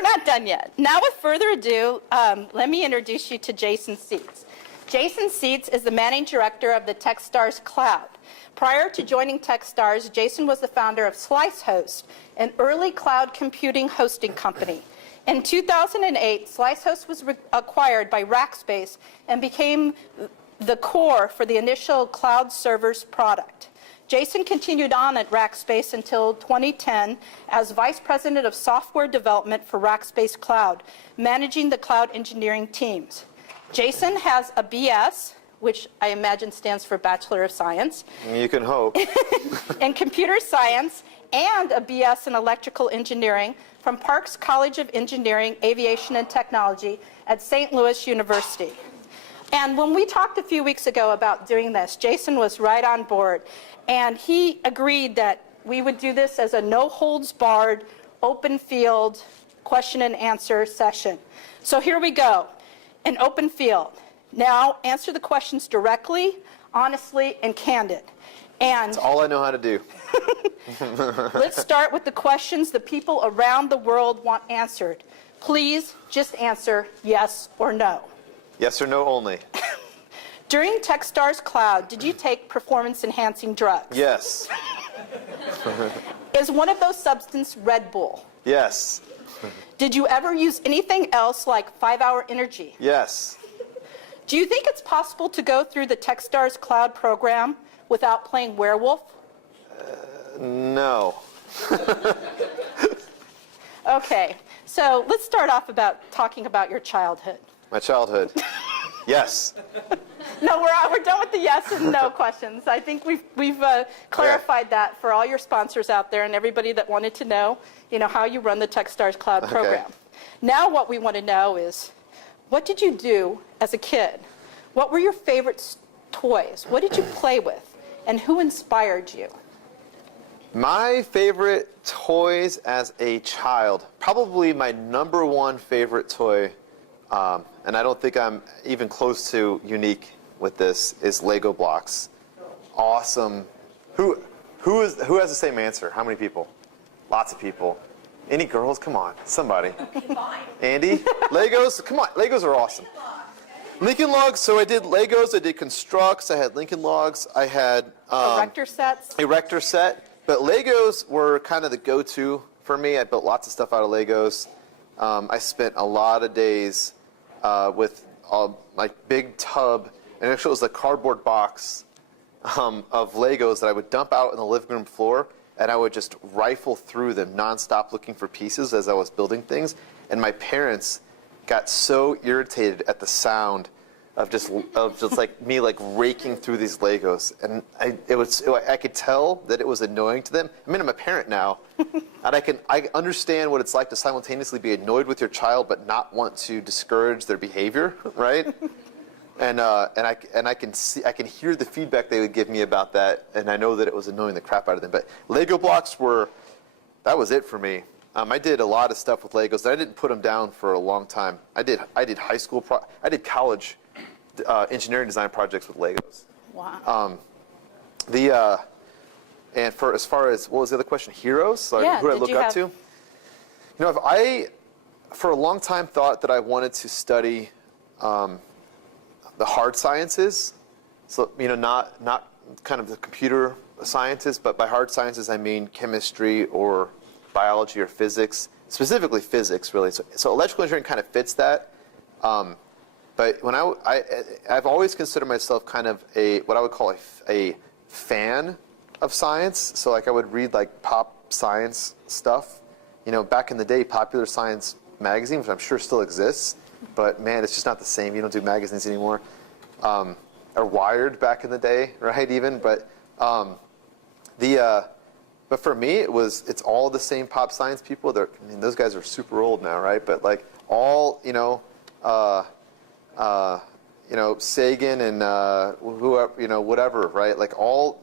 we're not done yet. Now, with further ado, let me introduce you to Jason Seitz. Jason Seitz is the managing director of the TechStars Cloud. Prior to joining TechStars, Jason was the founder of Slicehost, an early cloud computing hosting company. In 2008, Slicehost was acquired by Rackspace and became the core for the initial cloud servers product. Jason continued on at Rackspace until 2010 as Vice President of Software Development for Rackspace Cloud, managing the cloud engineering teams. Jason has a BS, which I imagine stands for Bachelor of Science. You can hope. In computer science, and a BS in electrical engineering from Parks College of Engineering, Aviation, and Technology at St. Louis University. And when we talked a few weeks ago about doing this, Jason was right on board. And he agreed that we would do this as a no-holds-barred, open field, question and answer session. So here we go, an open field. Now answer the questions directly, honestly, and candid. And that's all I know how to do. let's start with the questions the people around the world want answered. Please just answer yes or no. Yes or no only. During TechStars Cloud, did you take performance-enhancing drugs? Yes. Is one of those substances Red Bull? Yes. Did you ever use anything else like 5-hour energy? Yes. Do you think it's possible to go through the TechStars Cloud program without playing werewolf? No. Okay, so let's start off talking about your childhood. My childhood. Yes. No, we're done with the yes and no questions. I think we've clarified that for all your sponsors out there and everybody that wanted to know, how you run the TechStars Cloud program. Okay. Now what we want to know is, what did you do as a kid? What were your favorite toys? What did you play with? And who inspired you? My favorite toys as a child, probably my number one favorite toy, and I don't think I'm even close to unique with this, is Lego blocks. Awesome. Who has the same answer? How many people? Lots of people. Any girls? Come on, somebody. Andy? Legos? Come on, Legos are awesome. Lincoln Logs, so I did Legos, I did Constructs, I had Lincoln Logs, I had Erector sets? Erector set, but Legos were kind of the go-to for me. I built lots of stuff out of Legos. I spent a lot of days with my big tub, and actually it was a cardboard box of Legos that I would dump out on the living room floor, and I would just rifle through them nonstop looking for pieces as I was building things. And my parents got so irritated at the sound of just like me raking through these Legos, and I could tell that it was annoying to them. I mean, I'm a parent now, and I understand what it's like to simultaneously be annoyed with your child but not want to discourage their behavior, right? And I can hear the feedback they would give me about that, and I know that it was annoying the crap out of them. But Lego blocks that was it for me. I did a lot of stuff with Legos. I didn't put them down for a long time. I did high school, I did college engineering design projects with Legos. Wow. And as far as, what was the other question? Heroes? Like, yeah, who I look up to? I for a long time thought that I wanted to study the hard sciences. So, not kind of the computer sciences, but by hard sciences I mean chemistry or biology or physics, specifically physics, really. So electrical engineering kind of fits that. But when I've always considered myself kind of what I would call a fan of science. So I would read pop science stuff. Back in the day, Popular Science magazine, which I'm sure still exists, but man, it's just not the same. You don't do magazines anymore. Or Wired back in the day, right? Even, but But for me, it's all the same pop science people. Those guys are super old now, right? But all Sagan and whoever, whatever, right? All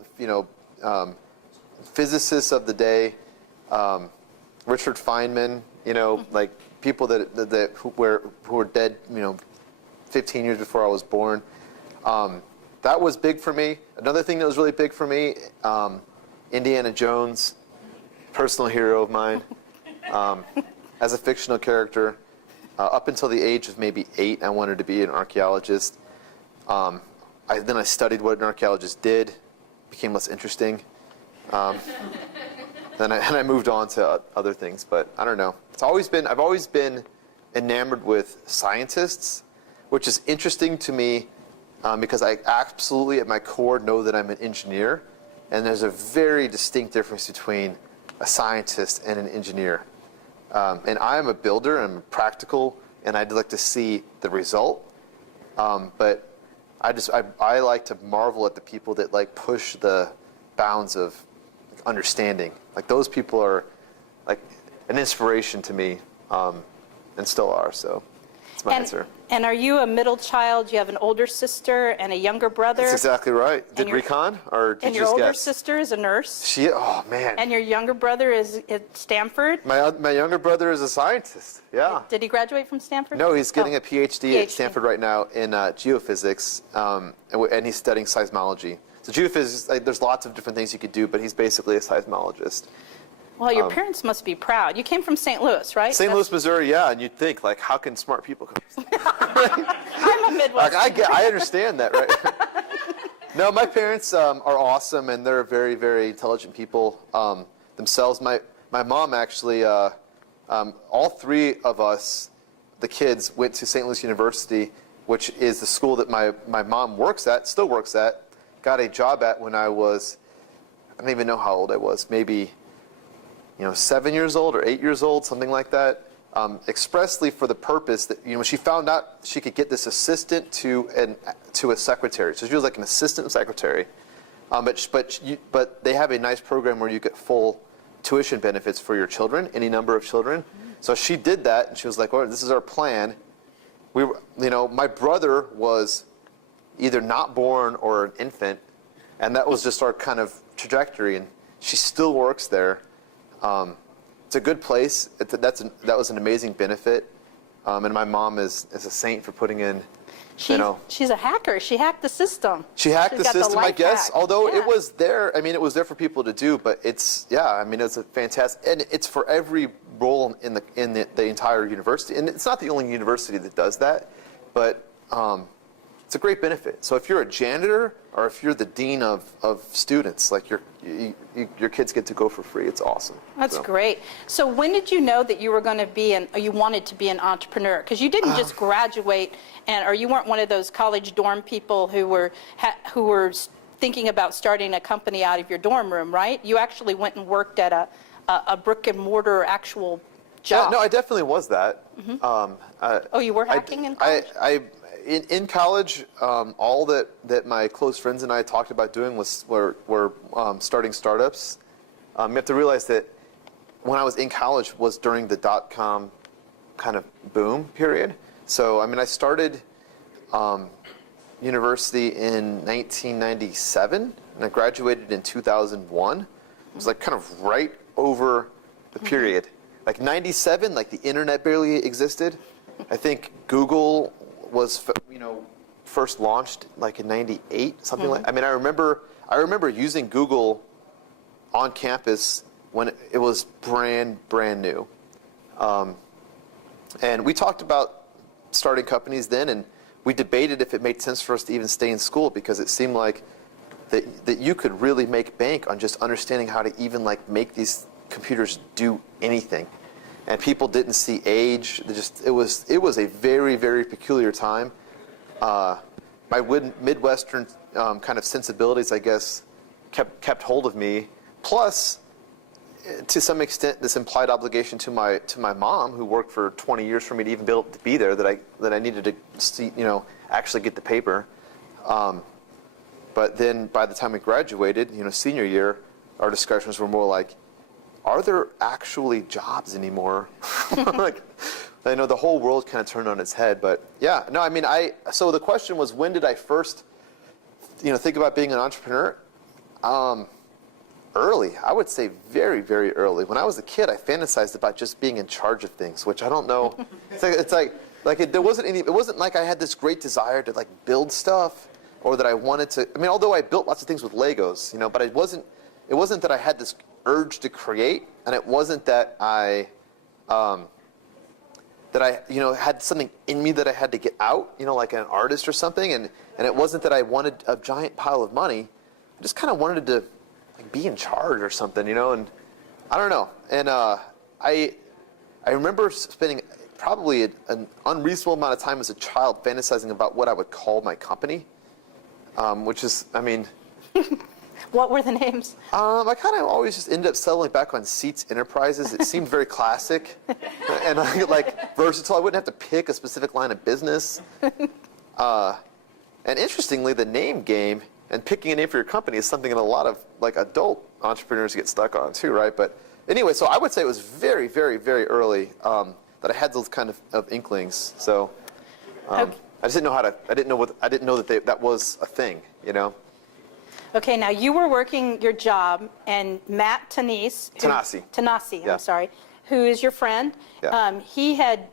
physicists of the day, Richard Feynman, people who were dead, 15 years before I was born. That was big for me. Another thing that was really big for me. Indiana Jones, personal hero of mine. as a fictional character. Up until the age of maybe 8, I wanted to be an archaeologist. Then I studied what an archaeologist did, became less interesting. Then I moved on to other things, but I don't know. I've always been enamored with scientists, which is interesting to me because I absolutely at my core know that I'm an engineer, and there's a very distinct difference between a scientist and an engineer. And I am a builder, and I'm practical, and I'd like to see the result. But I like to marvel at the people that like push the bounds of understanding. Like those people are like an inspiration to me, and still are. So that's my answer. And are you a middle child? You have an older sister and a younger brother? That's exactly right. Did recon or did and you your just older guess? sister is a nurse? Oh man. And your younger brother is at Stanford? My younger brother is a scientist. Yeah. Did he graduate from Stanford? No, he's getting a PhD PhD at Stanford right now in geophysics, and he's studying seismology. So geophysics, like, there's lots of different things you could do, but he's basically a seismologist. Well, your parents must be proud. You came from St. Louis, right? St. Louis, Missouri, yeah, and you'd think, like, how can smart people come? I'm a Midwest. Like, I understand that, right? No, my parents are awesome, and they're very, very intelligent people themselves. My mom actually, all three of us, the kids, went to St. Louis University, which is the school that my mom works at, still works at, got a job at when I was, I don't even know how old I was, maybe 7 years old or 8 years old, something like that, expressly for the purpose that, when she found out she could get this assistant to a secretary. So she was like an assistant secretary. But they have a nice program where you get full tuition benefits for your children, any number of children. So she did that, and she was like, "Oh, this is our plan." My brother was either not born or an infant, and that was just our kind of trajectory. And she still works there. It's a good place. That was an amazing benefit. And my mom is a saint for putting in, She's a hacker. She hacked the system. She hacked the system, I guess. hack. Although Yeah. it was there, it was there for people to do. But it's a fantastic, and it's for every role in the entire university. And it's not the only university that does that, but it's a great benefit. So if you're a janitor or if you're the dean of students, like your kids get to go for free. It's awesome. That's great. So when did you know that you were going to you wanted to be an entrepreneur? Because you didn't just graduate, or you weren't one of those college dorm people who were thinking about starting a company out of your dorm room, right? You actually went and worked at a brick and mortar actual job. Yeah, no, I definitely was that. Mm-hmm. You were hacking in college? In college, all that my close friends and I talked about doing were starting startups. You have to realize that when I was in college was during the .com kind of boom period. So I started university in 1997, and I graduated in 2001. It was like kind of right over the period. Like 97, like the internet barely existed. I think Google was first launched like in 98, something like. I remember using Google on campus when it was brand new, and we talked about starting companies then, and we debated if it made sense for us to even stay in school, because it seemed like that you could really make bank on just understanding how to even like make these computers do anything. And people didn't see age. It was a very, very peculiar time. My Midwestern kind of sensibilities, I guess, kept hold of me. Plus, to some extent, this implied obligation to my mom, who worked for 20 years for me to even be able to be there, that I needed to see, actually get the paper. But then by the time we graduated, senior year, our discussions were more like, are there actually jobs anymore? Like, I know the whole world kind of turned on its head, but yeah, no, so the question was, when did I first, think about being an entrepreneur? Early, I would say very, very early. When I was a kid, I fantasized about just being in charge of things, which I don't know. There wasn't like I had this great desire to like build stuff, or that I wanted to. Although I built lots of things with Legos, but it wasn't that I had this urge to create, and it wasn't that I that I, had something in me that I had to get out, like an artist or something. And it wasn't that I wanted a giant pile of money. I just kind of wanted to be in charge or something, and I don't know. And I remember spending probably an unreasonable amount of time as a child fantasizing about what I would call my company, which is, What were the names? I kind of always just ended up settling back on Seats Enterprises. It seemed very classic and versatile. I wouldn't have to pick a specific line of business. And interestingly, the name game and picking a name for your company is something that a lot of adult entrepreneurs get stuck on too, right? But anyway, so I would say it was very, very, very early that I had those kind of inklings. So Okay. I just didn't know how to. I didn't know that that was a thing, Okay, now you were working your job, and Matt Tanase. Tanase. Yeah. I'm sorry, who is your friend. Yeah. He had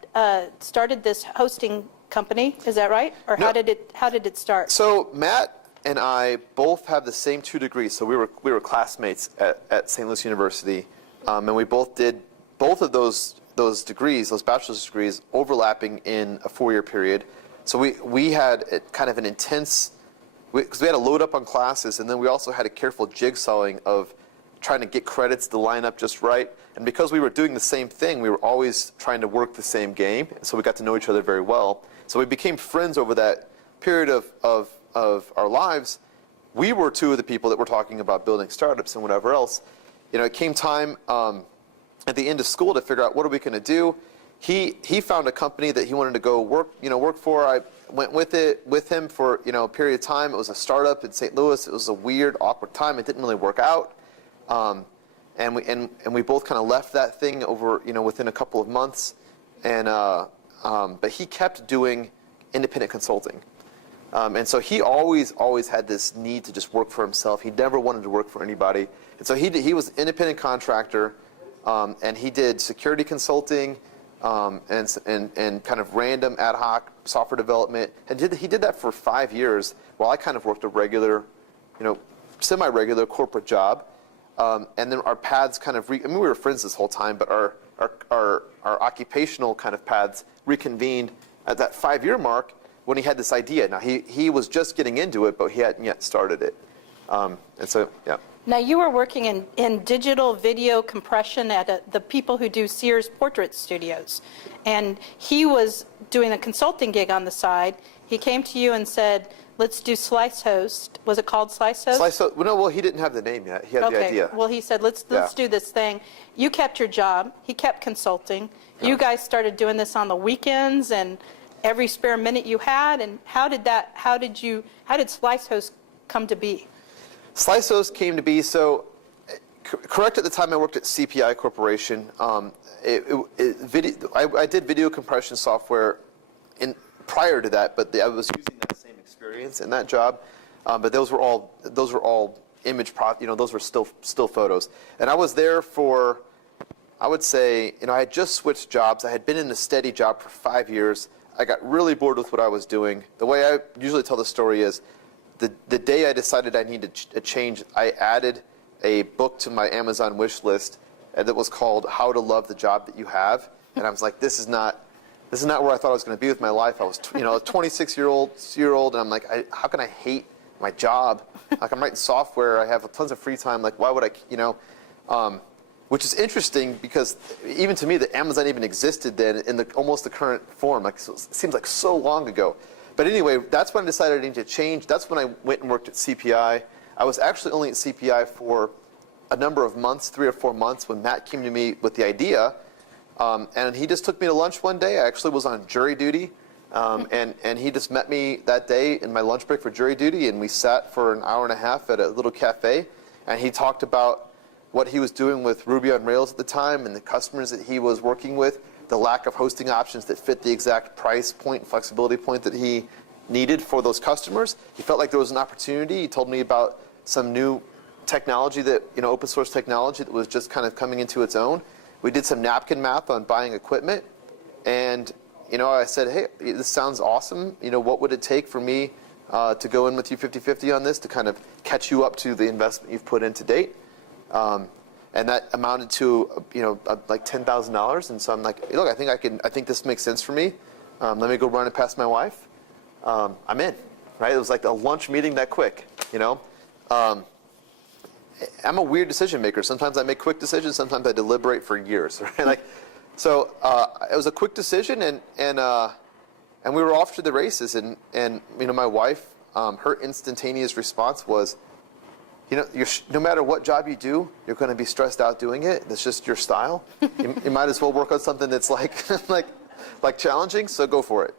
started this hosting company. Is that right? Or No. how did it start? So Matt and I both have the same 2 degrees. So we were classmates at St. Louis University, and we both did both of those degrees, those bachelor's degrees, overlapping in a 4-year period. So we had kind of an intense, because we had to load up on classes, and then we also had a careful jigsawing of trying to get credits to line up just right. And because we were doing the same thing, we were always trying to work the same game, so we got to know each other very well. So we became friends over that period of our lives. We were 2 of the people that were talking about building startups and whatever else. It came time at the end of school to figure out what are we going to do. He found a company that he wanted to go work for. I went with him for a period of time. It was a startup in St. Louis. It was a weird, awkward time. It didn't really work out, and we both kind of left that thing over within a couple of months. And but he kept doing independent consulting, and so he always had this need to just work for himself. He never wanted to work for anybody, and so he was an independent contractor, and he did security consulting. And kind of random ad hoc software development, and he did that for 5 years while I kind of worked a regular, semi-regular corporate job, and then our paths kind of we were friends this whole time, but our occupational kind of paths reconvened at that 5-year mark when he had this idea. Now he was just getting into it, but he hadn't yet started it, and so yeah. Now, you were working in digital video compression at the people who do Sears Portrait Studios. And he was doing a consulting gig on the side. He came to you and said, let's do Slicehost. Was it called Slicehost? Slicehost. Well, he didn't have the name yet. He had the idea. Well, he said, let's do this thing. You kept your job. He kept consulting. Yeah. You guys started doing this on the weekends and every spare minute you had. And how did Slicehost come to be? Slicehost came to be, so correct, at the time I worked at CPI Corporation. I did video compression software prior to that, but I was using that same experience in that job. But those were all image those were still photos. And I was there for, I would say, I had just switched jobs. I had been in a steady job for 5 years. I got really bored with what I was doing. The way I usually tell the story is, the day I decided I needed a change, I added a book to my Amazon wish list that was called How to Love the Job That You Have. And I was like, this is not where I thought I was going to be with my life. I was, a 26-year-old, and I'm like, how can I hate my job? Like, I'm writing software. I have tons of free time. Like, why would I, which is interesting because even to me, that Amazon even existed then in almost the current form. Like, so it seems like so long ago. But anyway, that's when I decided I needed to change. That's when I went and worked at CPI. I was actually only at CPI for a number of months, 3 or 4 months, when Matt came to me with the idea. And he just took me to lunch one day. I actually was on jury duty. And he just met me that day in my lunch break for jury duty, and we sat for an hour and a half at a little cafe. And he talked about what he was doing with Ruby on Rails at the time and the customers that he was working with, the lack of hosting options that fit the exact price point, flexibility point that he needed for those customers. He felt like there was an opportunity. He told me about some new technology that, open source technology that was just kind of coming into its own. We did some napkin math on buying equipment, and, I said, hey, this sounds awesome. What would it take for me to go in with you 50-50 on this to kind of catch you up to the investment you've put in to date? and that amounted to like $10,000. And so I'm like, look, I think this makes sense for me. Let me go run it past my wife. I'm in, right? It was like a lunch meeting that quick, I'm a weird decision maker. Sometimes I make quick decisions. Sometimes I deliberate for years, right? So it was a quick decision, and we were off to the races. And my wife, her instantaneous response was, no matter what job you do, you're going to be stressed out doing it. That's just your style. You might as well work on something that's like challenging. So go for it.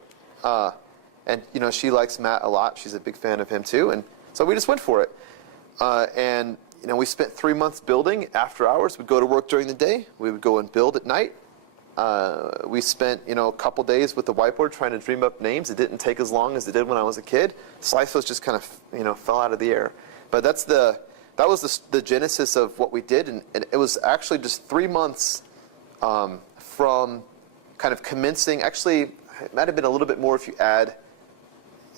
And she likes Matt a lot. She's a big fan of him too. And so we just went for it. And we spent 3 months building after hours. We'd go to work during the day. We would go and build at night. We spent, a couple days with the whiteboard trying to dream up names. It didn't take as long as it did when I was a kid. Slicehost just kind of, fell out of the air. But that was the genesis of what we did. And it was actually just 3 months from kind of commencing. Actually, it might have been a little bit more if you add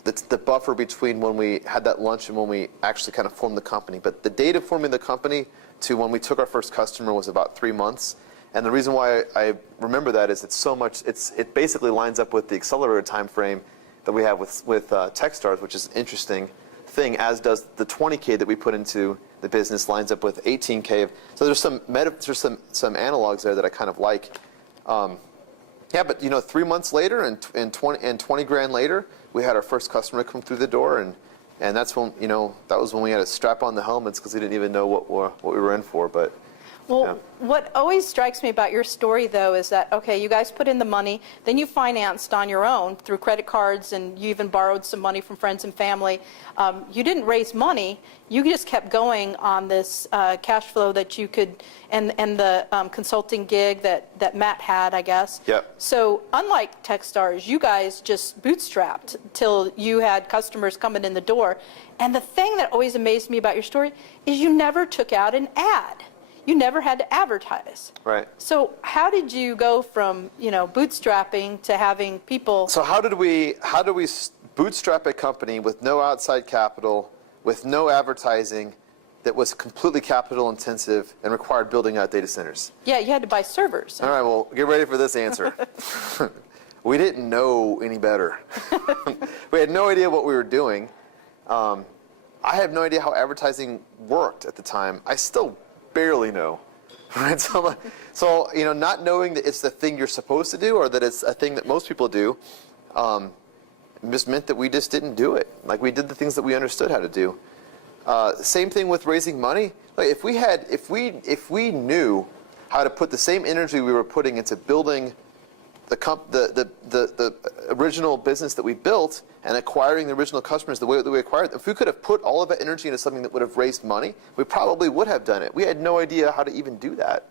the buffer between when we had that lunch and when we actually kind of formed the company. But the date of forming the company to when we took our first customer was about 3 months. And the reason why I remember that is it basically lines up with the accelerator time frame that we have with TechStars, which is an interesting thing, as does the 20K that we put into the business lines up with 18K. So there's some analogs there that I kind of like. But 3 months later and 20 grand later, we had our first customer come through the door, and that's when that was when we had to strap on the helmets because we didn't even know what we were in for. But what always strikes me about your story, though, is that, okay, you guys put in the money, then you financed on your own through credit cards, and you even borrowed some money from friends and family. You didn't raise money. You just kept going on this cash flow that you could, and the consulting gig that Matt had, I guess. Yep. So unlike TechStars, you guys just bootstrapped till you had customers coming in the door. And the thing that always amazed me about your story is you never took out an ad. You never had to advertise. Right. So how did you go from, bootstrapping to having people? So how do we bootstrap a company with no outside capital, with no advertising, that was completely capital intensive and required building out data centers? Yeah, you had to buy servers. All right, well, get ready for this answer. We didn't know any better. We had no idea what we were doing. I have no idea how advertising worked at the time. I still barely know, right? So not knowing that it's the thing you're supposed to do or that it's a thing that most people do, just meant that we just didn't do it. Like, we did the things that we understood how to do. Same thing with raising money. Like, if we knew how to put the same energy we were putting into building the original business that we built and acquiring the original customers the way that we acquired them, if we could have put all of that energy into something that would have raised money, we probably would have done it. We had no idea how to even do that.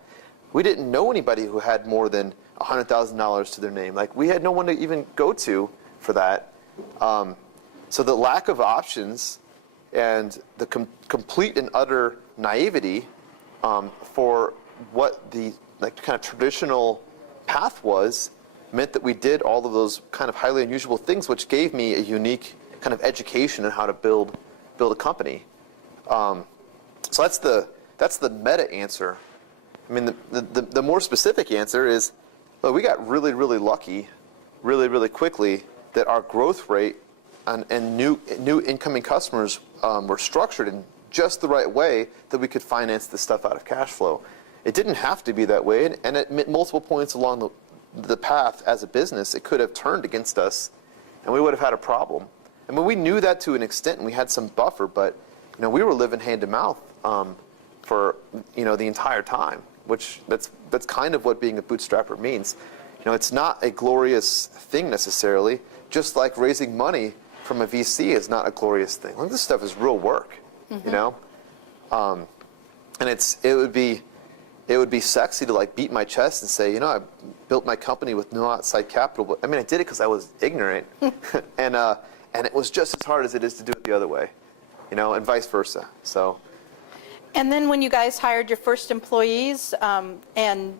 We didn't know anybody who had more than $100,000 to their name. Like, we had no one to even go to for that. So the lack of options and the complete and utter naivety for what the kind of traditional path was meant that we did all of those kind of highly unusual things, which gave me a unique kind of education on how to build a company. So that's the meta answer. I mean, the more specific answer is, well, we got really, really lucky, really, really quickly, that our growth rate and new incoming customers were structured in just the right way that we could finance this stuff out of cash flow. It didn't have to be that way, and at multiple points along the path as a business, it could have turned against us, and we would have had a problem. I mean, we knew that to an extent, and we had some buffer, but we were living hand to mouth for the entire time, which that's kind of what being a bootstrapper means. It's not a glorious thing necessarily, just like raising money from a VC is not a glorious thing. Like, this stuff is real work, and it would be sexy to beat my chest and say, I built my company with no outside capital. But I mean, I did it because I was ignorant, and it was just as hard as it is to do it the other way, and vice versa. So. And then when you guys hired your first employees, and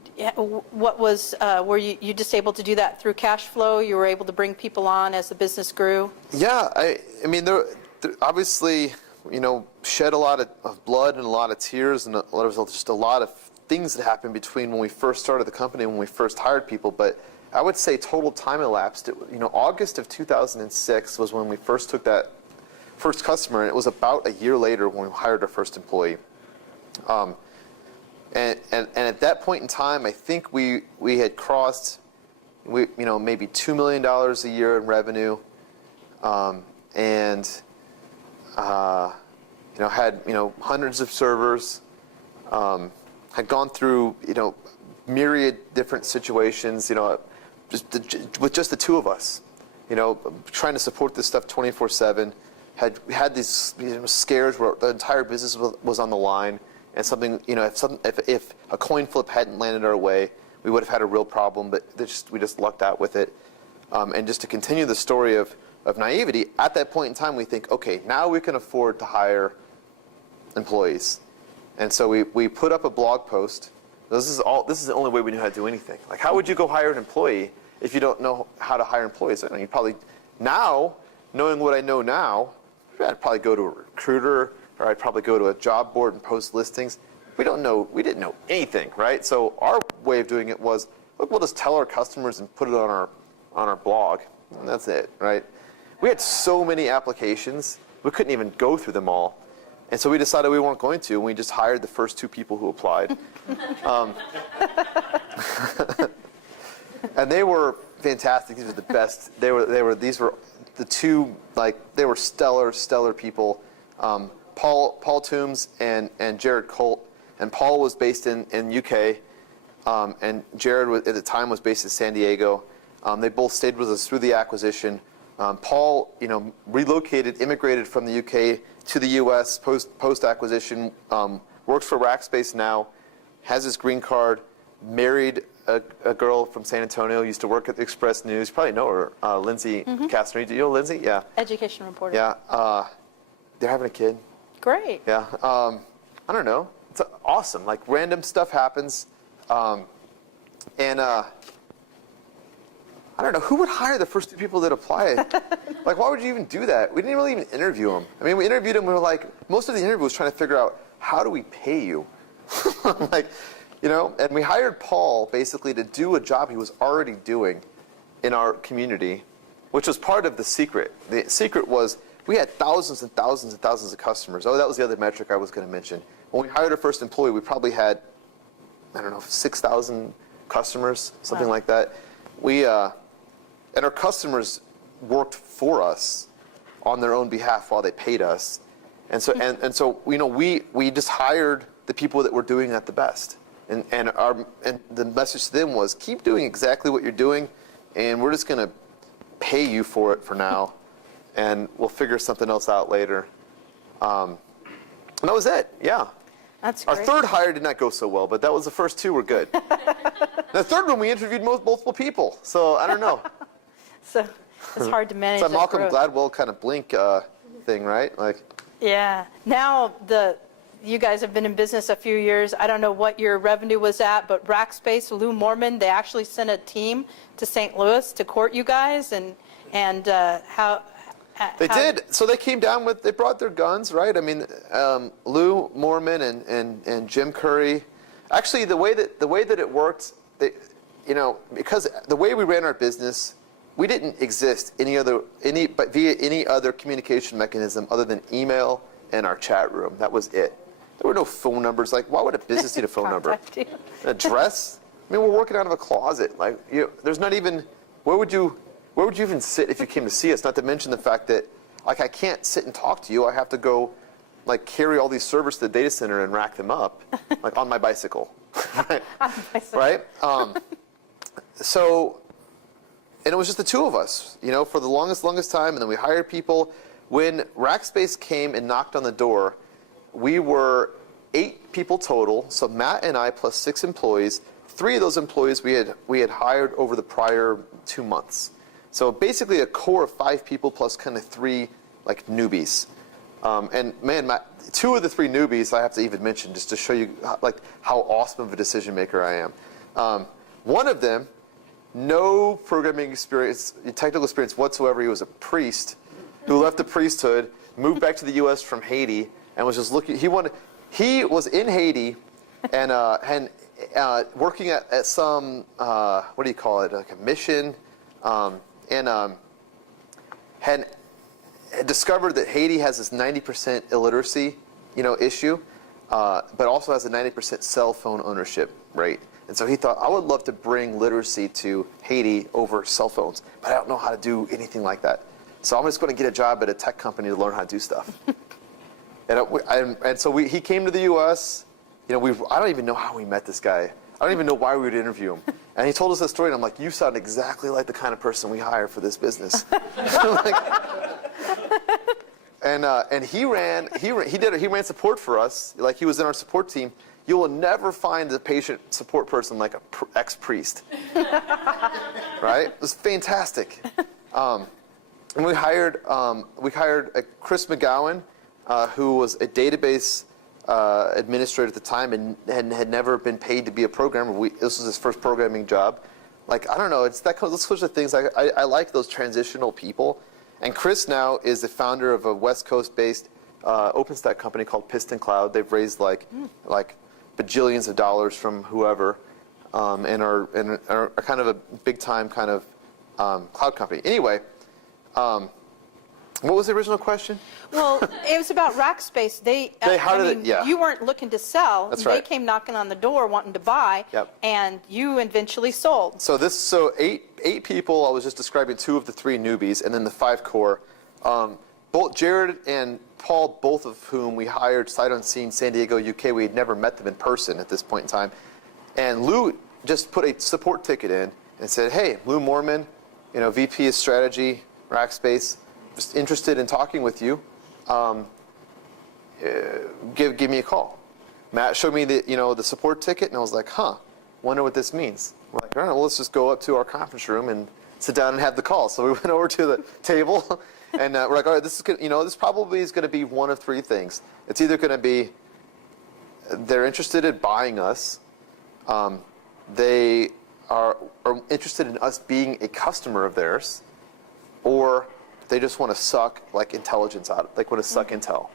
what was, were you just able to do that through cash flow? You were able to bring people on as the business grew? Yeah, I mean, there obviously, shed a lot of blood and a lot of tears and just a lot of things that happened between when we first started the company and when we first hired people, but I would say total time elapsed. August of 2006 was when we first took that first customer, and it was about a year later when we hired our first employee. And at that point in time, I think we had crossed, maybe $2 million a year in revenue, and had hundreds of servers, had gone through myriad different situations, with just the two of us, trying to support this stuff 24/7. Had these scares where the entire business was on the line, and something, if a coin flip hadn't landed our way, we would have had a real problem. But we just lucked out with it. And just to continue the story of naivety, at that point in time, we think, okay, now we can afford to hire employees. And so we put up a blog post. This is the only way we knew how to do anything. Like, how would you go hire an employee if you don't know how to hire employees? You probably, now, knowing what I know now, I'd probably go to a recruiter, or I'd probably go to a job board and post listings. We didn't know anything, right? So our way of doing it was, look, we'll just tell our customers and put it on our blog, and that's it, right? We had so many applications, we couldn't even go through them all. And so we decided we weren't going to, and we just hired the first 2 people who applied. And they were fantastic. These were the best. These were the 2, they were stellar people. Paul Toombs and Jared Colt. And Paul was based in UK, and Jared at the time was based in San Diego. They both stayed with us through the acquisition. Paul, immigrated from the UK to the US post acquisition. Works for Rackspace now, has his green card, married a girl from San Antonio, used to work at the Express News. You probably know her, Lindsay Castner. Do you know Lindsay? Yeah. Education reporter. Yeah. They're having a kid. Great. Yeah. I don't know. It's awesome. Like, random stuff happens. I don't know, who would hire the first 2 people that apply? Like, why would you even do that? We didn't really even interview them. I mean, we interviewed them, we were like, most of the interview was trying to figure out, how do we pay you? And we hired Paul basically to do a job he was already doing in our community, which was part of the secret. The secret was, we had thousands and thousands and thousands of customers. Oh, that was the other metric I was going to mention. When we hired our first employee, we probably had, 6,000 customers, something like that. And our customers worked for us on their own behalf while they paid us. And so we just hired the people that were doing that the best. And the message to them was, keep doing exactly what you're doing, and we're just going to pay you for it for now, and we'll figure something else out later. And that was it. Yeah. That's great. Our third hire did not go so well, but that was the first 2 were good. The third one, we interviewed multiple people, so I don't know. So it's hard to manage. It's a Malcolm growth. Gladwell kind of blink thing, right? Yeah. Now you guys have been in business a few years. I don't know what your revenue was at, but Rackspace, Lou Mormon, they actually sent a team to St. Louis to court you guys, and how. They did. So they came down they brought their guns, right? I mean, Lou Mormon and Jim Curry. Actually, the way that it worked, because the way we ran our business, we didn't exist via any other communication mechanism other than email and our chat room. That was it. There were no phone numbers. Like, why would a business need a phone number? An address? I mean, we're working out of a closet. Like, there's not even. Where would you even sit if you came to see us? Not to mention the fact that, like, I can't sit and talk to you. I have to go, like, carry all these servers to the data center and rack them up, like, on my bicycle. Right? On the bicycle. Right? And it was just the 2 of us, for the longest time. And then we hired people. When Rackspace came and knocked on the door, we were 8 people total. So Matt and I plus 6 employees. 3 of those employees we had hired over the prior 2 months. So basically a core of 5 people plus kind of 3 like newbies. And man, Matt, 2 of the 3 newbies I have to even mention just to show you how awesome of a decision maker I am. One of them, no programming experience, technical experience whatsoever. He was a priest who left the priesthood, moved back to the U.S. from Haiti, and was just looking. He was in Haiti and working at some, what do you call it, like a mission, and had discovered that Haiti has this 90% illiteracy, issue, but also has a 90% cell phone ownership rate. And so he thought, I would love to bring literacy to Haiti over cell phones, but I don't know how to do anything like that. So I'm just going to get a job at a tech company to learn how to do stuff. and so he came to the U.S. I don't even know how we met this guy. I don't even know why we would interview him. And he told us that story, and I'm like, you sound exactly like the kind of person we hire for this business. And he ran support for us. Like, he was in our support team. You will never find a patient support person like an ex-priest. Right? It was fantastic. And we hired Chris McGowan, who was a database administrator at the time and had never been paid to be a programmer. This was his first programming job. Like, I don't know, it's those sorts of things. I like those transitional people. And Chris now is the founder of a West Coast-based OpenStack company called Piston Cloud. They've raised like bajillions of dollars from whoever, and are kind of a big-time kind of cloud company. Anyway, what was the original question? Well, it was about Rackspace. You weren't looking to sell. That's right. They came knocking on the door wanting to buy, Yep. and you eventually sold. So eight people. I was just describing 2 of the 3 newbies, and then the 5 core. Both Jared and Paul, both of whom we hired sight unseen, San Diego, UK. We had never met them in person at this point in time. And Lou just put a support ticket in and said, "Hey, Lou Moorman, VP of Strategy, Rackspace. Just interested in talking with you. Give me a call." Matt showed me the support ticket, and I was like, wonder what this means. We're like, all right, well, let's just go up to our conference room and sit down and have the call. So we went over to the table, and we're like, all right, this probably is going to be one of 3 things. It's either going to be they're interested in buying us, they are interested in us being a customer of theirs, or they just want to suck intelligence out. Like, want to suck intel,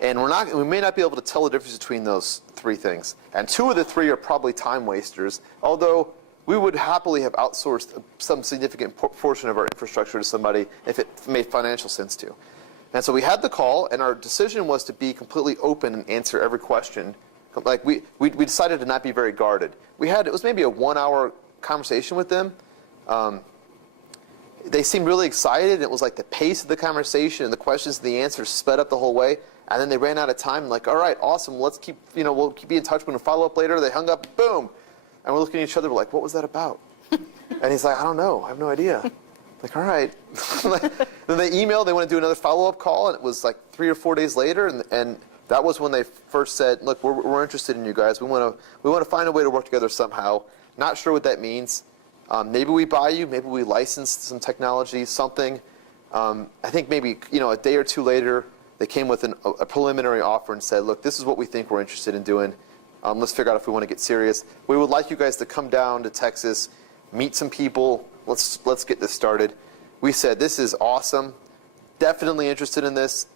And we may not be able to tell the difference between those 3 things. And 2 of the 3 are probably time wasters, although we would happily have outsourced some significant portion of our infrastructure to somebody if it made financial sense to. And so we had the call, and our decision was to be completely open and answer every question. Like, we decided to not be very guarded. It was maybe a 1-hour conversation with them. They seemed really excited. It was like the pace of the conversation and the questions and the answers sped up the whole way. And then they ran out of time. Like, all right, awesome. Let's keep, we'll keep in touch. We're going to follow up later. They hung up. Boom. And we're looking at each other. We're like, what was that about? And he's like, I don't know. I have no idea. Like, all right. Then they emailed. They want to do another follow-up call. And it was like 3 or 4 days later. And that was when they first said, look, we're interested in you guys. We want to find a way to work together somehow. Not sure what that means. Maybe we buy you, maybe we license some technology, something. I think maybe a day or 2 later, they came with a preliminary offer and said, look, this is what we think we're interested in doing. Let's figure out if we want to get serious. We would like you guys to come down to Texas, meet some people. Let's get this started. We said, this is awesome. Definitely interested in this.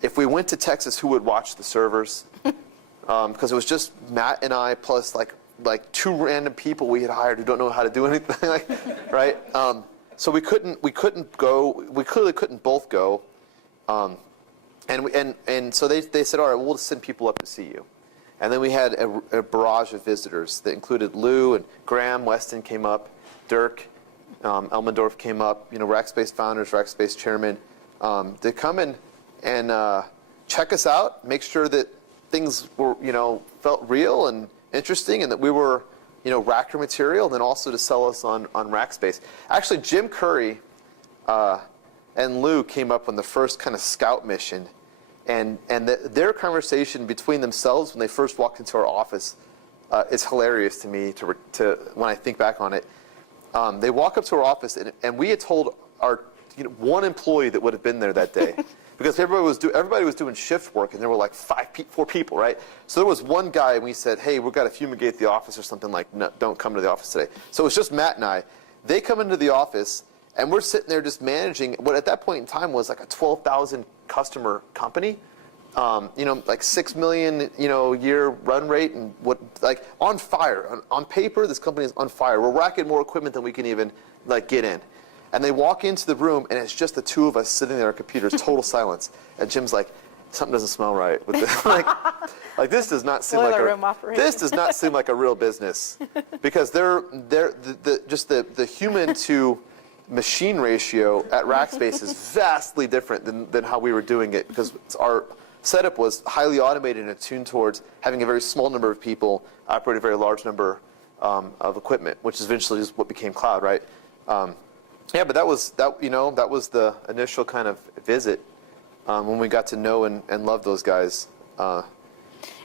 If we went to Texas, who would watch the servers? Because it was just Matt and I plus like 2 random people we had hired who don't know how to do anything, right? So we couldn't go. We clearly couldn't both go, and so they said, all right, we'll just send people up to see you. And then we had a barrage of visitors that included Lou and Graham Weston came up, Dirk Elmendorf came up, Rackspace founders, Rackspace chairman. They come in and check us out, make sure that things were felt real and interesting, and that we were, Racker material, and then also to sell us on Rackspace. Actually, Jim Curry and Lou came up on the first kind of scout mission, and their conversation between themselves when they first walked into our office is hilarious to me to when I think back on it. They walk up to our office, and we had told our 1 employee that would have been there that day. Because everybody was doing shift work, and there were like 4 people, right? So there was 1 guy, and we said, hey, we've got to fumigate the office or something, like, no, don't come to the office today. So it was just Matt and I. They come into the office, and we're sitting there just managing what at that point in time was like a 12,000 customer company. like 6 million, year run rate, and what, like, on fire. On paper, this company is on fire. We're racking more equipment than we can even, like, get in. And they walk into the room, and it's just the two of us sitting there at computers, total silence. And Jim's like, something doesn't smell right with this. like this does not seem like this does not seem like a real business, because the human to machine ratio at Rackspace is vastly different than how we were doing it, because our setup was highly automated and attuned towards having a very small number of people operate a very large number of equipment, which eventually is what became cloud, right? Yeah, but that was the initial kind of visit when we got to know and love those guys.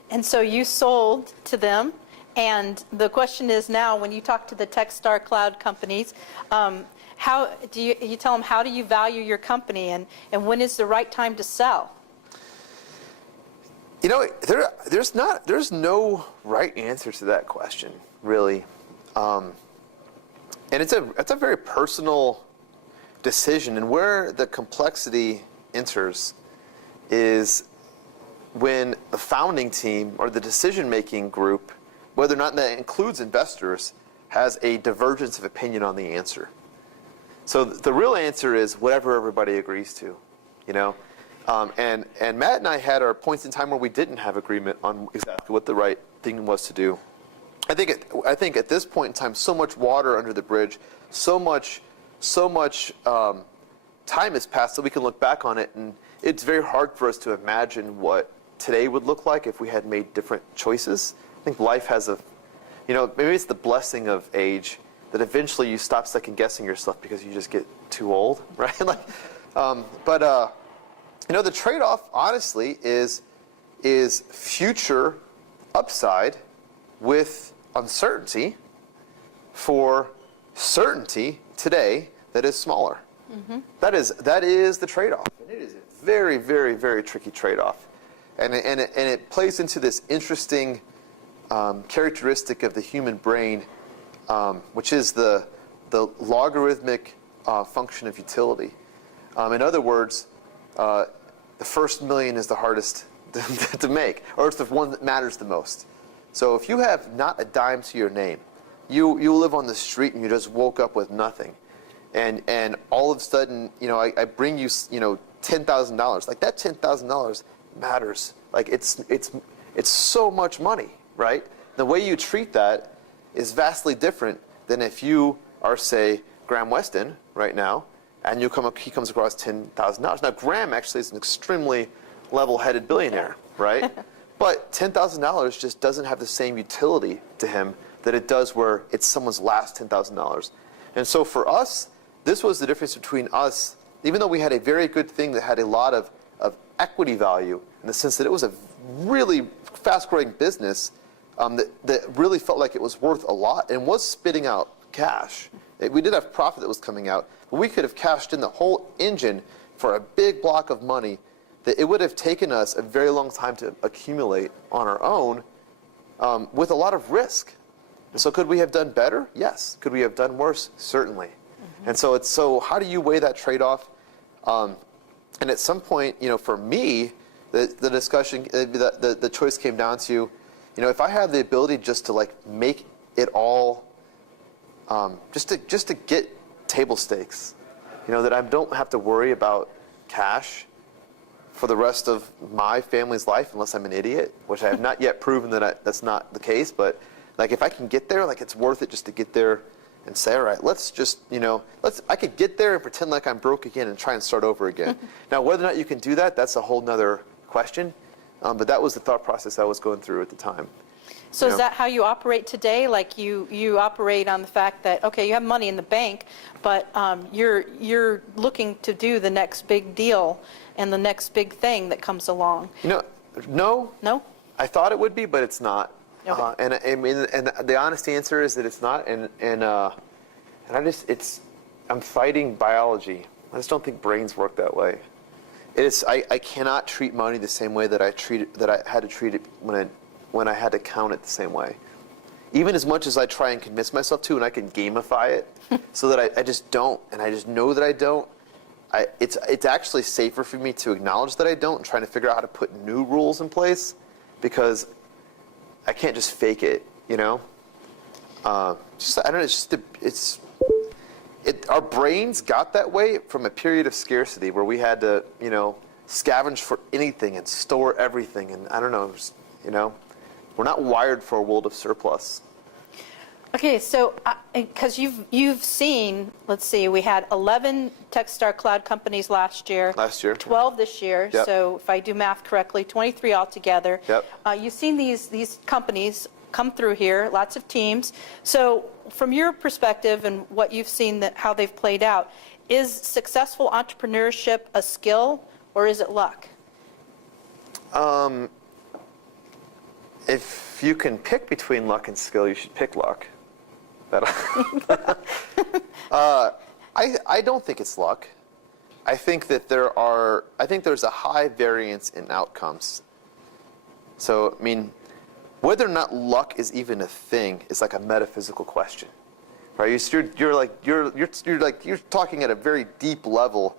And so you sold to them, and the question is now, when you talk to the TechStars Cloud companies, how do you tell them, how do you value your company, and when is the right time to sell? There's no right answer to that question, really. And it's a very personal decision, and where the complexity enters is when the founding team or the decision-making group, whether or not that includes investors, has a divergence of opinion on the answer. So the real answer is whatever everybody agrees to, And Matt and I had our points in time where we didn't have agreement on exactly what the right thing was to do. I think at this point in time, so much water under the bridge, so much time has passed that we can look back on it, and it's very hard for us to imagine what today would look like if we had made different choices. I think life has maybe it's the blessing of age that eventually you stop second guessing yourself because you just get too old, right? The trade-off, honestly, is future upside with uncertainty for certainty today that is smaller. Mm-hmm. That is the trade-off, and it is a very, very, very tricky trade-off, and it plays into this interesting characteristic of the human brain, which is the logarithmic function of utility. In other words, the first million is the hardest to make, or it's the one that matters the most. So if you have not a dime to your name, you live on the street and you just woke up with nothing, and all of a sudden, I bring you, $10,000. Like, that $10,000 matters. Like, it's so much money, right? The way you treat that is vastly different than if you are, say, Graham Weston right now, and he comes across $10,000. Now, Graham actually is an extremely level-headed billionaire, right? But $10,000 just doesn't have the same utility to him that it does where it's someone's last $10,000. And so for us, this was the difference between us, even though we had a very good thing that had a lot of equity value, in the sense that it was a really fast-growing business that really felt like it was worth a lot and was spitting out cash. We did have profit that was coming out, but we could have cashed in the whole engine for a big block of money that it would have taken us a very long time to accumulate on our own, with a lot of risk. And so could we have done better? Yes. Could we have done worse? Certainly. Mm-hmm. And so how do you weigh that trade-off? And at some point, for me, the discussion, the choice came down to, if I have the ability just to make it all, just to get table stakes, that I don't have to worry about cash for the rest of my family's life, unless I'm an idiot, which I have not yet proven that's not the case. But if I can get there, it's worth it just to get there and say, all right, let's just, I could get there and pretend like I'm broke again and try and start over again. Now, whether or not you can do that, that's a whole nother question. But that was the thought process I was going through at the time. So is that how you operate today? Like you operate on the fact that, okay, you have money in the bank, but you're looking to do the next big deal and the next big thing that comes along. No. No? I thought it would be, but it's not. Okay. And the honest answer is that it's not. And I'm fighting biology. I just don't think brains work that way. I cannot treat money the same way that I had to treat it when I had to count it the same way. Even as much as I try and convince myself to, and I can gamify it so that I just don't, and I just know that I don't, it's actually safer for me to acknowledge that I don't and trying to figure out how to put new rules in place because I can't just fake it, you know? Just, I don't know, our brains got that way from a period of scarcity where we had to, you know, scavenge for anything and store everything. And I don't know, just, you know, we're not wired for a world of surplus. Okay, so because you've seen, let's see, we had 11 TechStars Cloud companies last year. 12 this year. Yep. So if I do math correctly, 23 altogether. Yep. You've seen these companies come through here, lots of teams. So from your perspective and what you've seen, that how they've played out, is successful entrepreneurship a skill or is it luck? If you can pick between luck and skill, you should pick luck. I don't think it's luck. I think that there's a high variance in outcomes. So, I mean, whether or not luck is even a thing is like a metaphysical question, right? You're talking at a very deep level.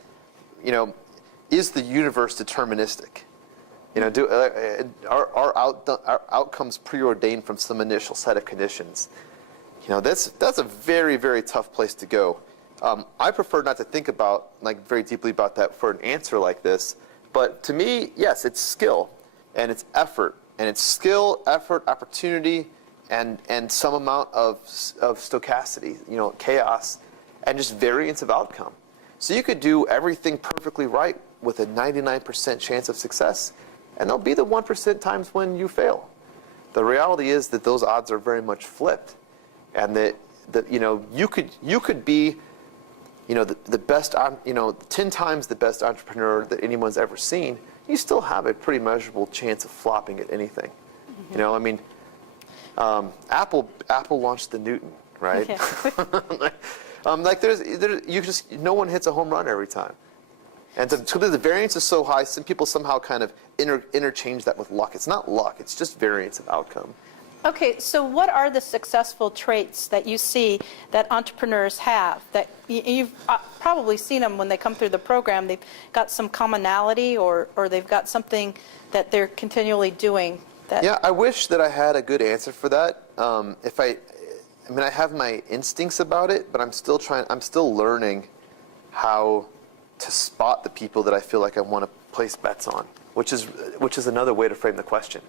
You know, is the universe deterministic? You know, are outcomes preordained from some initial set of conditions? You know, that's a very, very tough place to go. I prefer not to think about very deeply about that for an answer like this. But to me, yes, it's skill and it's effort. And it's skill, effort, opportunity, and some amount of stochasticity, you know, chaos, and just variance of outcome. So you could do everything perfectly right with a 99% chance of success, and there'll be the 1% times when you fail. The reality is that those odds are very much flipped, and that you know you could be, you know, the best, you know, 10 times the best entrepreneur that anyone's ever seen. You still have a pretty measurable chance of flopping at anything. Mm-hmm. You know, I mean, Apple launched the Newton, right? Okay. No one hits a home run every time. And so the variance is so high, some people somehow kind of interchange that with luck. It's not luck, it's just variance of outcome. Okay, so what are the successful traits that you see that entrepreneurs have? That you've probably seen them when they come through the program. They've got some commonality, or they've got something that they're continually doing. Yeah, I wish that I had a good answer for that. I have my instincts about it, but I'm still learning how to spot the people that I feel like I want to place bets on, which is another way to frame the question.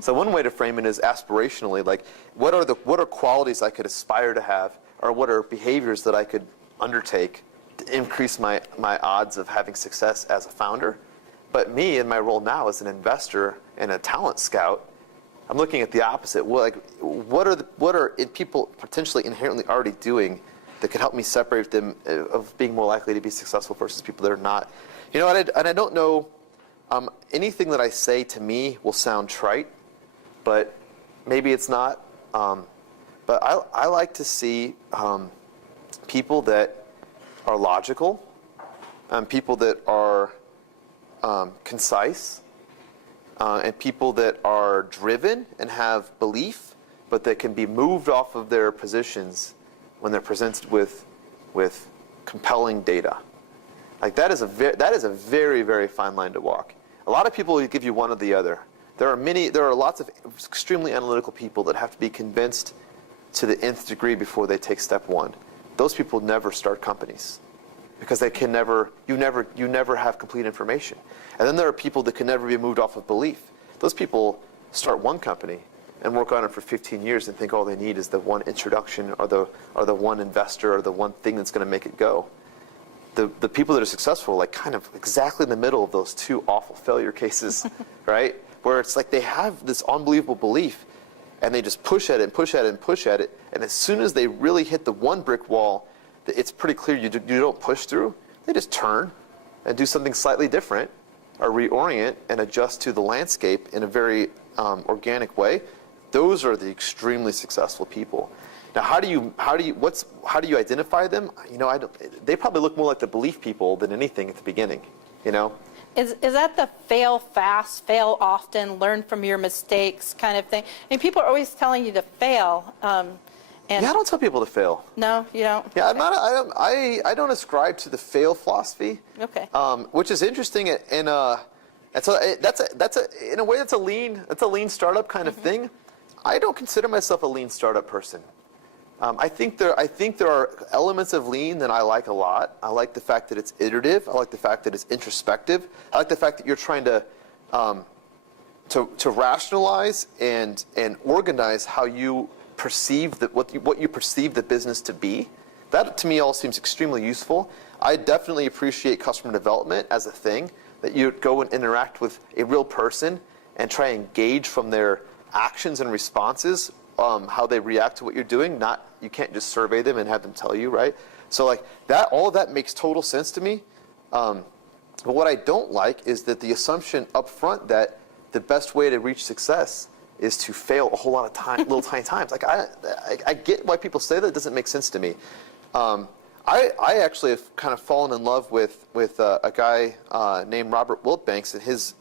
So one way to frame it is aspirationally, like what are qualities I could aspire to have, or what are behaviors that I could undertake to increase my odds of having success as a founder. But me, in my role now as an investor and a talent scout, I'm looking at the opposite. What are people potentially inherently already doing that could help me separate them of being more likely to be successful versus people that are not? You know, and I don't know. Anything that I say to me will sound trite, but maybe it's not. But I like to see people that are logical, people that are concise, and people that are driven and have belief, but that can be moved off of their positions when they're presented with compelling data. Like that is a very, very fine line to walk. A lot of people will give you one or the other. There are lots of extremely analytical people that have to be convinced to the nth degree before they take step one. Those people never start companies because you never have complete information. And then there are people that can never be moved off of belief. Those people start one company and work on it for 15 years and think all they need is the one introduction or the one investor or the one thing that's going to make it go. The people that are successful are like kind of exactly in the middle of those two awful failure cases, right? Where it's like they have this unbelievable belief and they just push at it and push at it and push at it. And as soon as they really hit the one brick wall that it's pretty clear you don't push through, they just turn and do something slightly different or reorient and adjust to the landscape in a very organic way. Those are the extremely successful people. Now, how do you identify them? You know, they probably look more like the belief people than anything at the beginning. You know. Is that the fail fast, fail often, learn from your mistakes kind of thing? I mean, people are always telling you to fail, And Yeah, I don't tell people to fail. no, you don't? Yeah, I don't ascribe to the fail philosophy. Okay. Which is interesting, in a way that's a lean startup kind of thing. I don't consider myself a lean startup person. I think there are elements of lean that I like a lot. I like the fact that it's iterative. I like the fact that it's introspective. I like the fact that you're trying to rationalize and organize how you perceive what you perceive the business to be. That to me all seems extremely useful. I definitely appreciate customer development as a thing, that you go and interact with a real person and try and engage from their actions and responses, how they react to what you're doing. You can't just survey them and have them tell you, right? So like that, all of that makes total sense to me. But what I don't like is that the assumption up front that the best way to reach success is to fail a whole lot of time, little tiny times. Like I get why people say that. It doesn't make sense to me. I actually have kind of fallen in love with a guy named Robert Wiltbanks, and his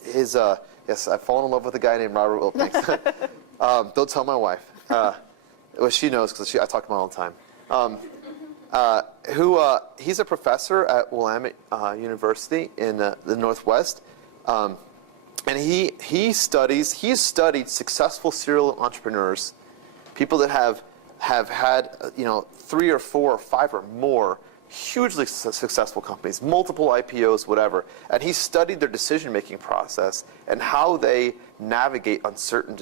yes, I've fallen in love with a guy named Robert Wiltbanks. Don't tell my wife. Well, she knows because I talk to him all the time. He's a professor at Willamette University in the Northwest, and he's studied successful serial entrepreneurs, people that have had 3 or 4 or 5 or more hugely successful companies, multiple IPOs, whatever, and he studied their decision-making process and how they navigate uncertain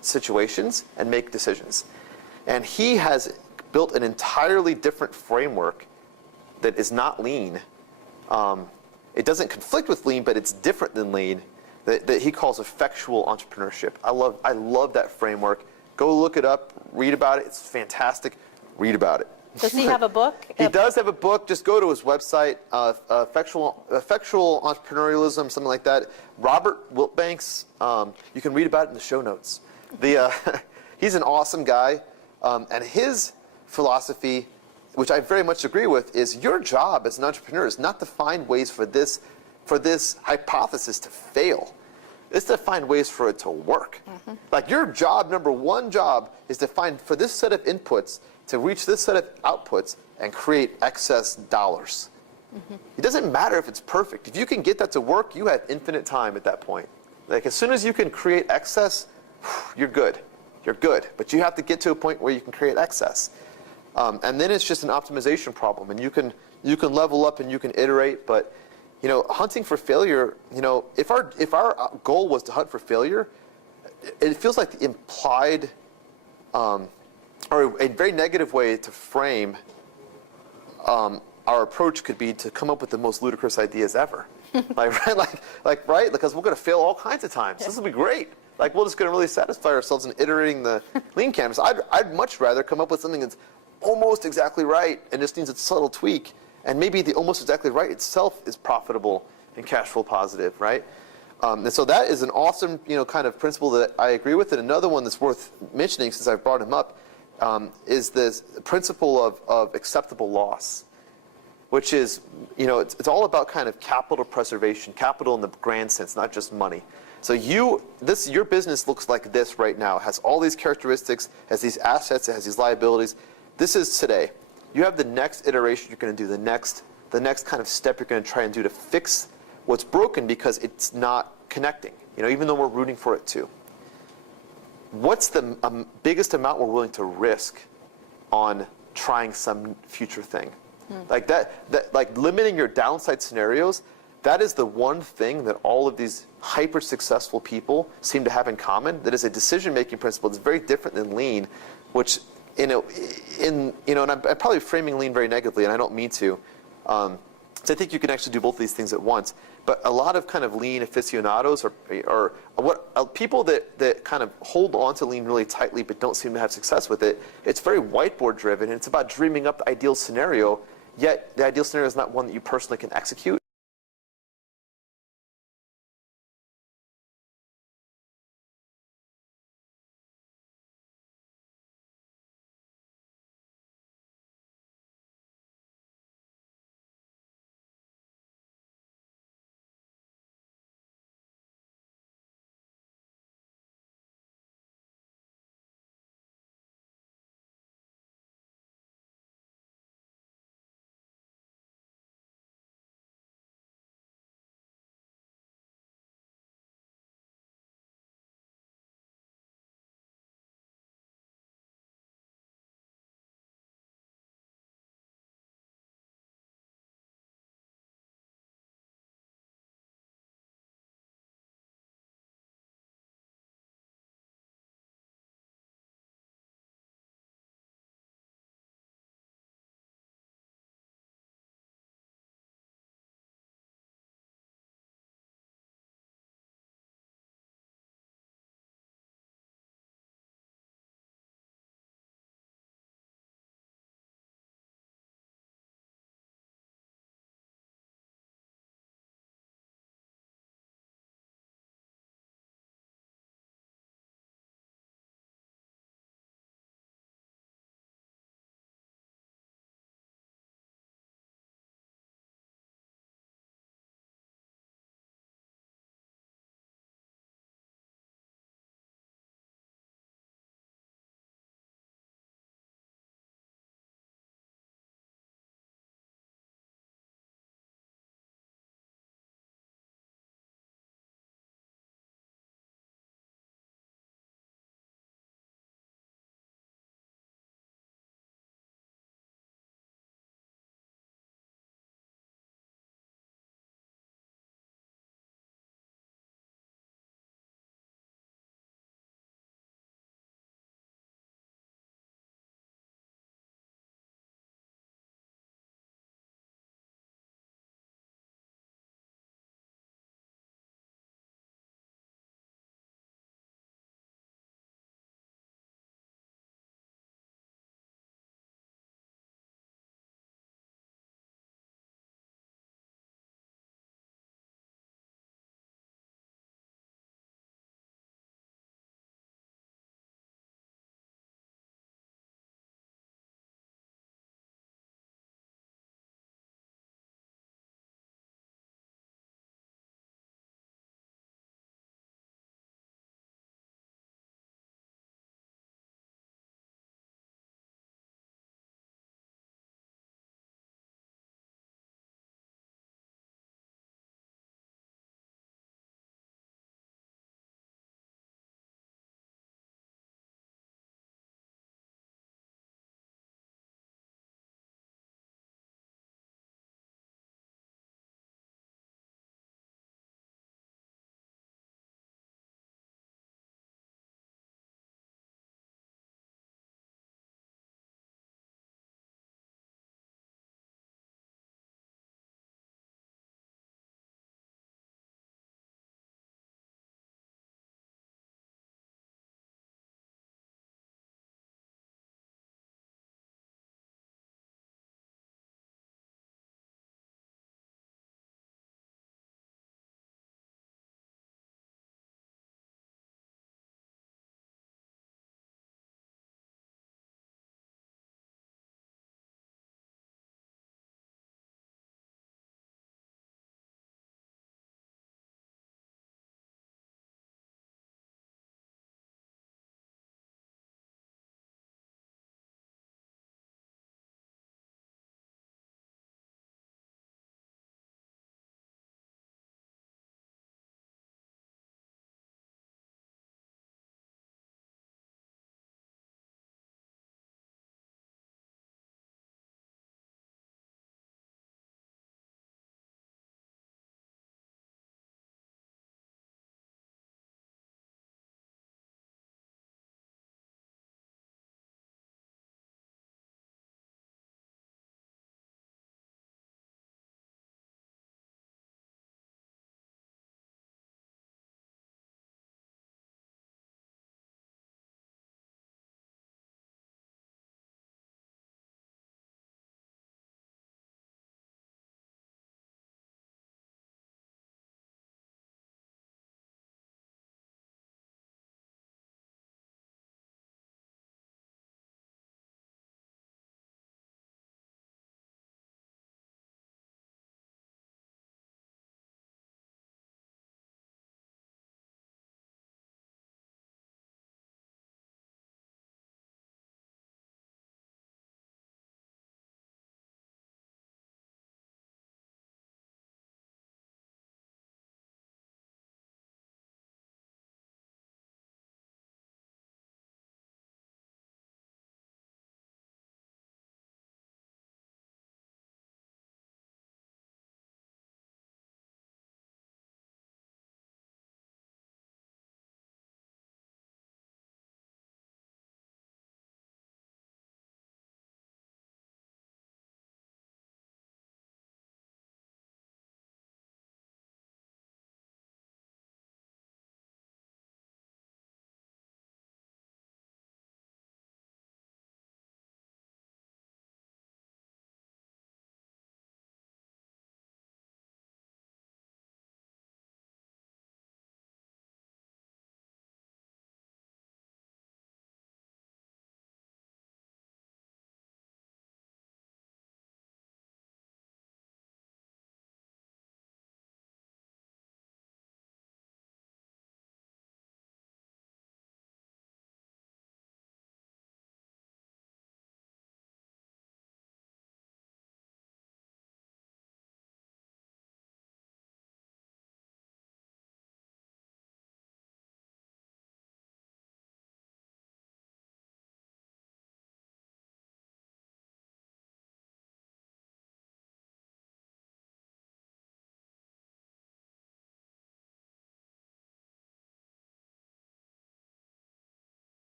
situations and make decisions. And he has built an entirely different framework that is not lean. It doesn't conflict with lean, but it's different than lean, that he calls effectual entrepreneurship. I love that framework. Go look it up, read about it. It's fantastic. Read about it. Does he have a book? He does have a book. Just go to his website, effectual entrepreneurialism, something like that. Robert Wiltbanks. You can read about it in the show notes. He's an awesome guy, and his philosophy, which I very much agree with, is your job as an entrepreneur is not to find ways for this hypothesis to fail. It's to find ways for it to work. Like your job, number one job, is to find for this set of inputs to reach this set of outputs and create excess dollars. It doesn't matter if it's perfect. If you can get that to work, you have infinite time at that point. Like as soon as you can create excess, you're good. You're good. But you have to get to a point where you can create excess. And then it's just an optimization problem. And you can level up and you can iterate, but hunting for failure, if our goal was to hunt for failure, it feels like the implied, or a very negative way to frame our approach could be to come up with the most ludicrous ideas ever. right? Because we're going to fail all kinds of times. This will be great. Like we're just going to really satisfy ourselves in iterating the lean canvas. I'd much rather come up with something that's almost exactly right and just needs a subtle tweak. And maybe the almost exactly right itself is profitable and cash flow positive, right? And so that is an awesome, kind of principle that I agree with. And another one that's worth mentioning, since I've brought him up, is this principle of acceptable loss, which is, it's all about kind of capital preservation, capital in the grand sense, not just money. So your business looks like this right now. It has all these characteristics, has these assets, it has these liabilities. This is today. You have the next iteration you're going to do, the next kind of step you're going to try and do to fix what's broken because it's not connecting, even though we're rooting for it to. What's the biggest amount we're willing to risk on trying some future thing? Like that, like limiting your downside scenarios, that is the one thing that all of these hyper successful people seem to have in common. That is a decision-making principle that's very different than lean, which and I'm probably framing lean very negatively, and I don't mean to. So I think you can actually do both of these things at once. But a lot of kind of lean aficionados or people that kind of hold on to lean really tightly but don't seem to have success with it, it's very whiteboard driven, and it's about dreaming up the ideal scenario, yet the ideal scenario is not one that you personally can execute.